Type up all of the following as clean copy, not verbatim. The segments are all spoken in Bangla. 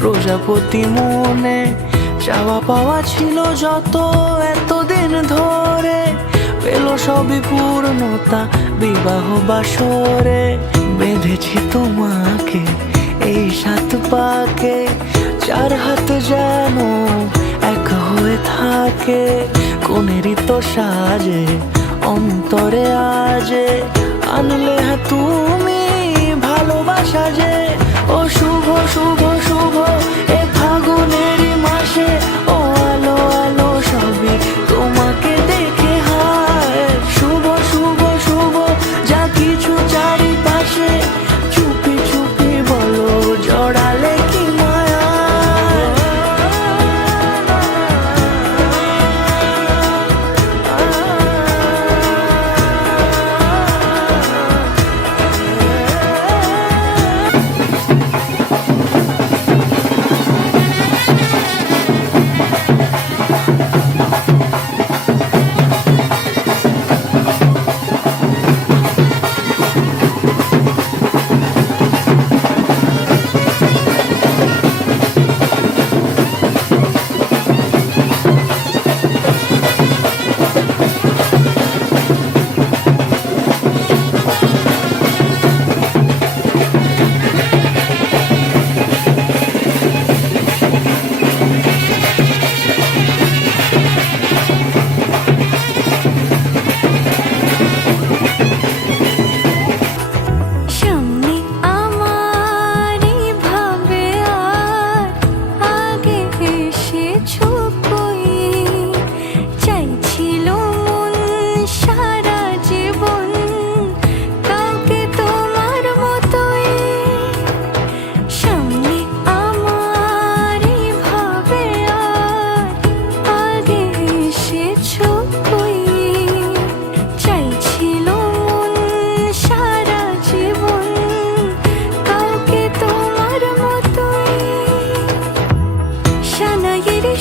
প্রজাপতি মনে চাওয়া পাওয়া ছিল যত এতদিন ধরে, পেল সবই পূর্ণতা বিবাহ বাসরে। বেঁধেছি তোমাকে এই 7 পাকে, 4 হাত যেন এক হয়ে থাকে। কোনেরই তো সাজে অন্তরে আজে, আনলে তুমি ভালোবাসা যে। ও শুভ শুভ শুভ এ ফাগুনেরই মাসে, ও আলো আলো সবই তোমাকে দেখে হায়। শুভ শুভ শুভ যা কিছু চারিপাশে, চুপি চুপি বলো জড়ালে কি মায়া।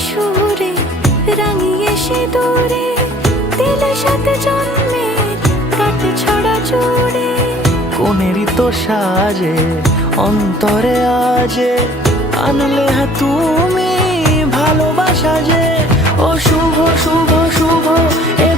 সুরে রাঙিয়ে সে দূরে দিলে 7 জন্মের কাট ছড়া জুড়ে। কোনেরই তো সাজে অন্তরে আজে, আনলে তুমি ভালোবাসা যে। ও শুভ শুভ শুভ এ